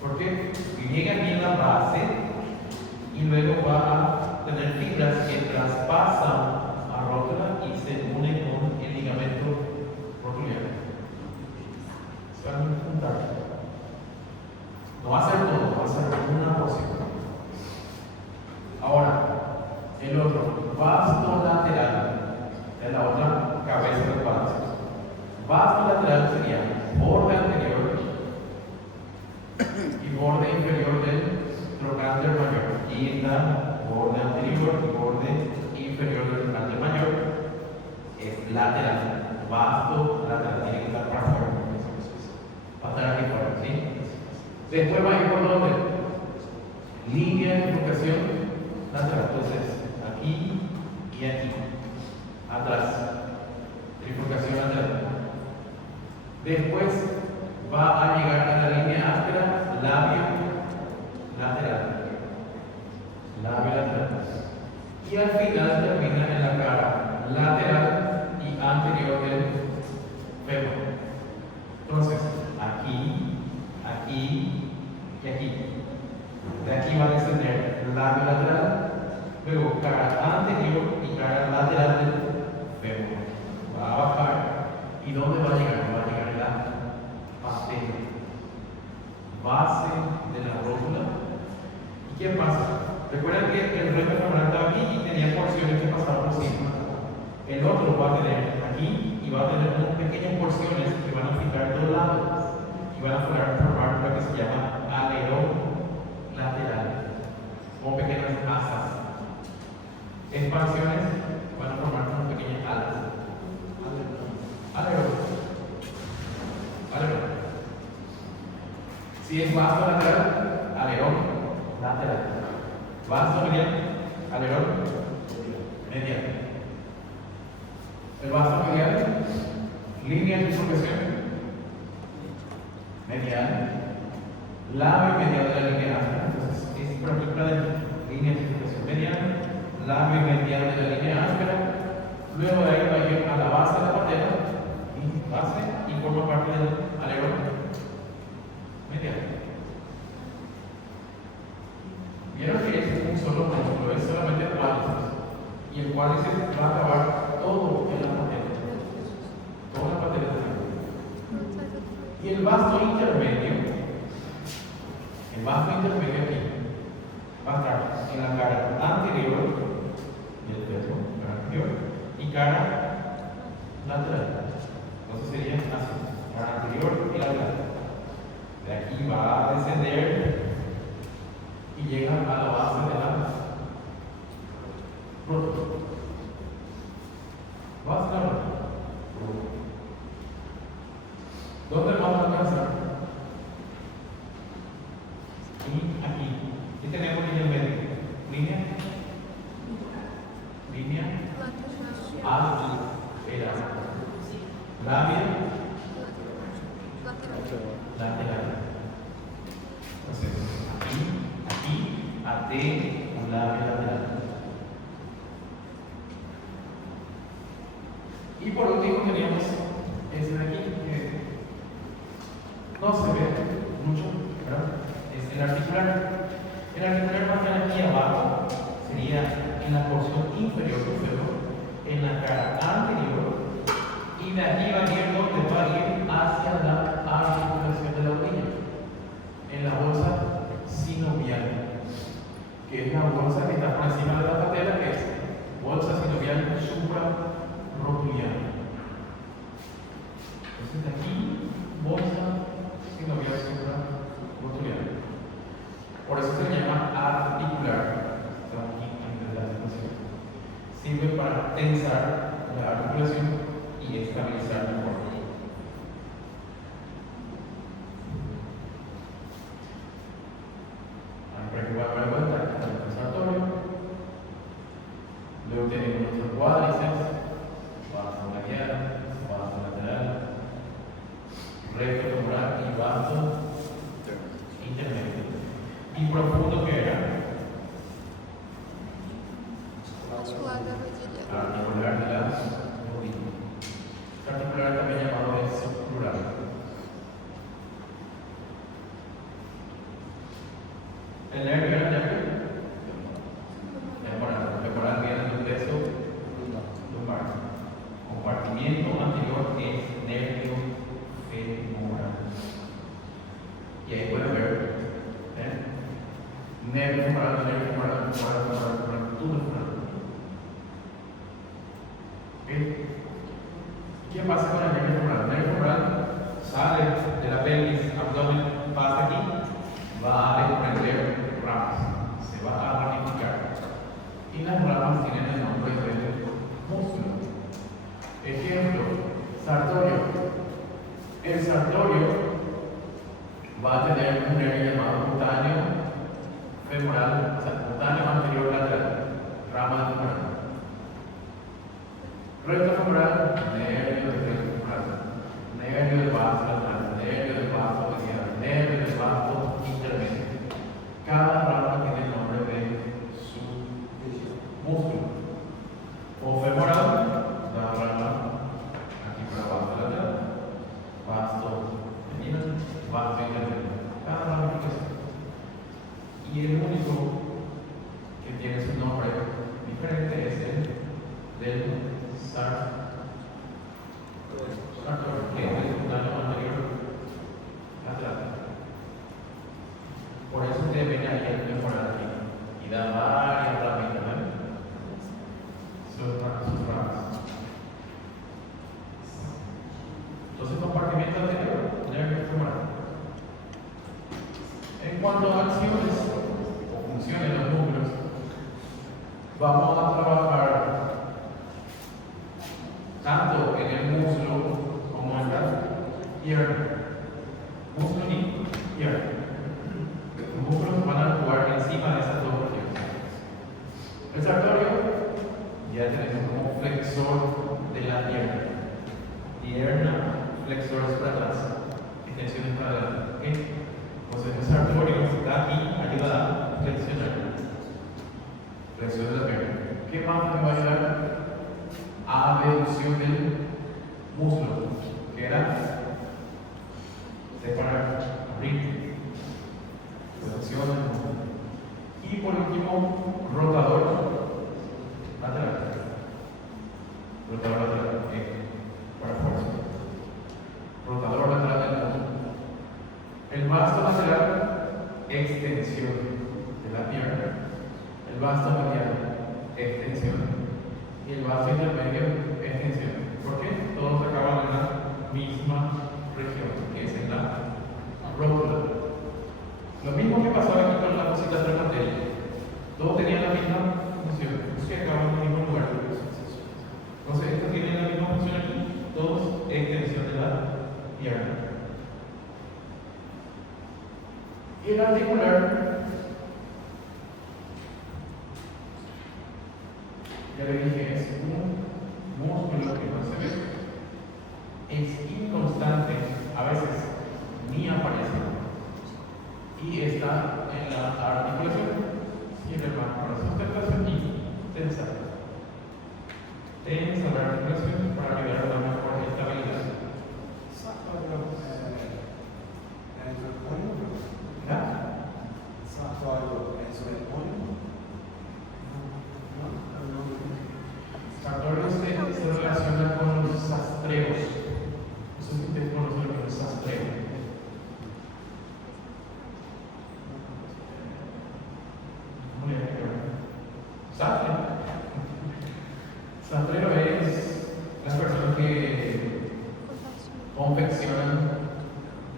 ¿Por qué? Porque llega aquí en la base y luego va a tener fibras que traspasan a rótula y se unen con el ligamento rotuliano. Se van a juntar. No va a ser todo, va a ser una porción. Ahora, el otro, vasto lateral, es la otra cabeza del cuádriceps. Vasto lateral sería borde anterior y borde inferior del trocánter mayor. Aquí está borde anterior y borde inferior del trocánter mayor. Es lateral, vasto lateral, tiene que estar para afuera. Va a estar aquí fuera, ¿sí? Después va a ir por donde? Línea de bifurcación lateral. Entonces, aquí y aquí. Atrás. Bifurcación lateral. Después va a llegar a la línea áspera, labio lateral. Labio lateral. Y al final termina en la cara lateral y anterior del fémur. Entonces, aquí, aquí y aquí. De aquí va a descender labio lateral, luego cara anterior y cara lateral del fémur. Va a bajar. ¿Y dónde va a llegar? Va a llegar a la patela, base de la rótula. ¿Y qué pasa? Recuerden que el recto femoral estaba aquí y tenía porciones que pasaban por encima. El otro va a tener aquí y va a tener unas pequeñas porciones que van a fijar de los lados y van a formar lo que se llama alerón decir vasto lateral, alerón lateral. Vasto medial, alerón medial. El vasto medial, línea de bifurcación medial, labio medial de la línea áspera. Entonces, es por ejemplo de línea de bifurcación medial, labio medial de la línea áspera. Luego de ahí va a ir a la base de la patela, y forma parte del alerón medial. Vieron que es un solo músculo, es solamente cuádriceps. Y el cuádriceps va a acabar todo en la patela. Toda la patela. Y el vasto intermedio aquí, va a estar en la cara anterior del peso, cara anterior, y cara lateral. Entonces sería así, cara anterior y lateral. De aquí va a descender y llega a la base de la rótula. Base de la rótula. ¿Dónde vamos a alcanzar? Y aquí. ¿Qué tenemos en el medio? Línea aspera. Labia lateral. Entonces, aquí, AT, un labio lateral. Y por último teníamos ese de aquí, que no se ve mucho, ¿verdad? Es el articular. El articular va a estar aquí abajo, sería en la porción inferior del fémur, en la cara anterior, y de aquí va a ir donde va a ir hacia la articulación de la rodilla, en la bolsa sinovial, que es la bolsa que está por encima de la patela, que es bolsa sinovial suprarrotuliana. Entonces de aquí, bolsa sinovial suprarrotuliana. Por eso se le llama articular. Estamos aquí en la articulación. Sirve para tensar la articulación y estabilizar mejor. Para que pueda dar vuelta, está el transitorio. Luego tenemos nuestros cuádriceps, vasto medial, vasto lateral, recto femoral y vasto intermedio. ¿Y profundo que era? Articular da rodilha. Articular de la rodilla. Articular también llamado de subplural. El nervio era nervio femoral. Femoral viene de un peso lumbar. Compartimiento anterior es nervio femoral. Y ahí pueden ver, nervio femoral, nervio femoral, túnel femoral. ¿Qué pasa con el nervio femoral? El nervio femoral sale de la pelvis, abdomen, pasa aquí, va a desprender ramas, se va a ramificar. Y las ramas tienen el nombre de músculo. Ejemplo, sartorio. El sartorio va a tener un nervio llamado cutáneo femoral, o sea, cutáneo anterior lateral, rama femoral. Recto femoral, nervio del recto femoral, nervio del vasto lateral, nervio del vasto medial, nervio del vasto intermedio. Cada rama tiene el nombre de su músculo. O femoral, la rama aquí para vasto lateral, vasto medial, vasto intermedio. Cada ramificación. Y el único que tiene su nombre diferente es el del sartorio, que es el cutáneo anterior lateral. Por eso ustedes ven ahí el femoral aquí y da varias ramitas, ¿verdad? Sus ramas. Entonces, compartimiento anterior, nervio femoral. En cuanto a acciones o funciones de los núcleos, vamos a trabajar tanto en el músculo como en la pierna. Músculo y pierna. tenemos como flexor de la pierna. Pierna, flexores para atrás, extensiones para adelante. ¿Okay? Entonces, ese arterio que está aquí ayuda a flexionar. Flexión de la pierna. ¿Qué más me va a ayudar? Abducción del músculo, que era separar, abrir, flexión. Y por último, rotador lateral. Rotador lateral, para fuerza. Rotador lateral del músculo. El vasto lateral, extensión de la pierna. El vasto mediano, extensión. Y el vasto intermedio, extensión. ¿Por qué? Todos acaban en la misma región, que es en la rótula. Lo mismo que pasaba aquí con la cosita trasandela. Todos tenían la misma función, es que acaban en el mismo lugar. Entonces, estos tienen la misma función aquí, todos extensión de la pierna. Y el articular, ya le dije, es un músculo que no se ve, es inconstante, a veces ni aparece, y está en la articulación, sirve para sustentación y tensar. Tensa la articulación para ayudar a la mejor estabilidad. Sartorio se relaciona con los sastreos. No sé si ustedes conocen lo que es sastreo. ¿Cómo le llaman? Sastre. Sastrero es las personas que confeccionan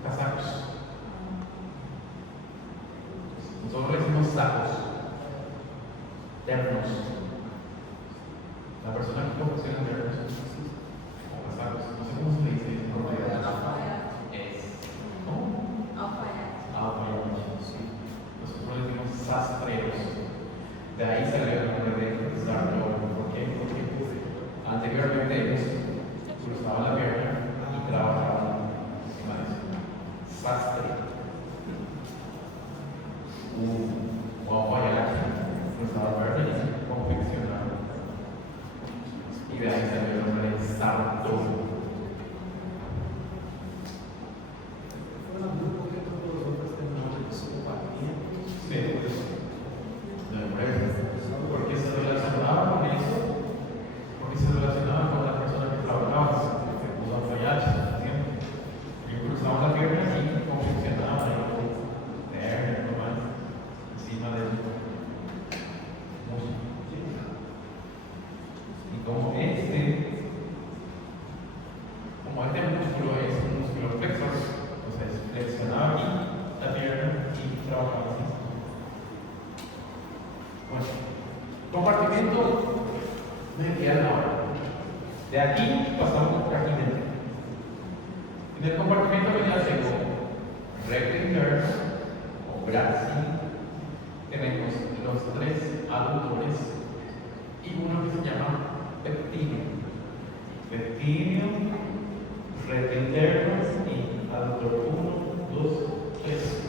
casacos. Nosotros le decimos sacos, ternos. La persona que confecciona ternos o casacos, no sé cómo se le dice en realidad. Es, ¿cómo? Alfayate, sí. Nosotros le decimos sastreros. De ahí salió el nombre de sartorio. ¿Por qué? Porque anteriormente ellos cruzaban la pierna y trabajaban encima de eso. Sastre. O alfayate. Cruzaba la pierna y confeccionaba. Y de ahí salió el nombre de sartorio. Sí, porque se relacionaba con eso, porque se relacionaba con las personas que trabajaban, los alfayaches, ¿entiendes? Ellos cruzaban la pierna y confeccionaban el nomás encima del músculo. Y como este músculo es un músculo flexor, entonces flexionaba aquí la pierna y trabajaba así. Bueno, compartimento medial ahora. De aquí pasamos aquí dentro. En el compartimento medial tengo recto interno o bracing. Tenemos los tres aductores y uno que se llama pectíneo. Pectíneo, recto interno y aductor 1, 2, 3.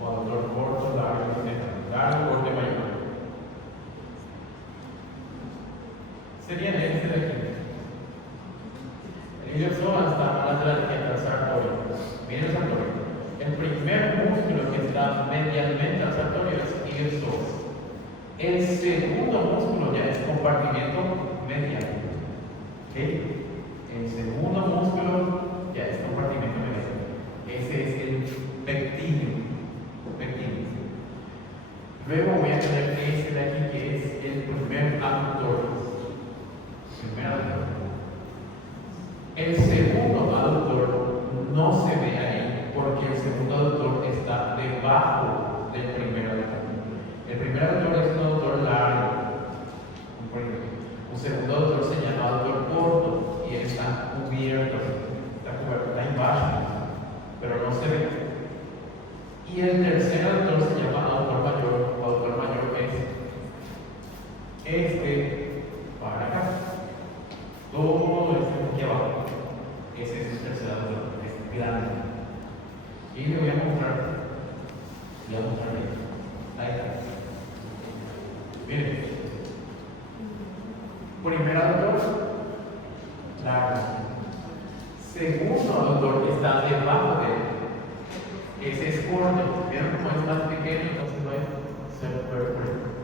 O aductor corto, largo, corte mayor. Sería este de aquí. El iliopsoas hasta a la izquierda, el sartorio. Miren el sartorio. El primer músculo que está medialmente al sartorio es iliopsoas. El segundo músculo ya es compartimento medial. ¿Okay? El segundo músculo ya es compartimento medial. Ese es el pectíneo. Luego voy a tener este de aquí que es el primer aductor. El segundo aductor no se ve ahí porque el segundo aductor está debajo del primer aductor. El primer aductor es un aductor largo. Un segundo aductor se llama aductor corto y está cubierto, está embaixo, pero no se ve. Y el tercer aductor se llama aductor mayor. Aductor mayor es Le vamos a poner ahí está. Miren. Primer aductor, largo. Segundo aductor está debajo de él. Ese es corto. ¿Vieron cómo es más pequeño? Entonces no es superfluo.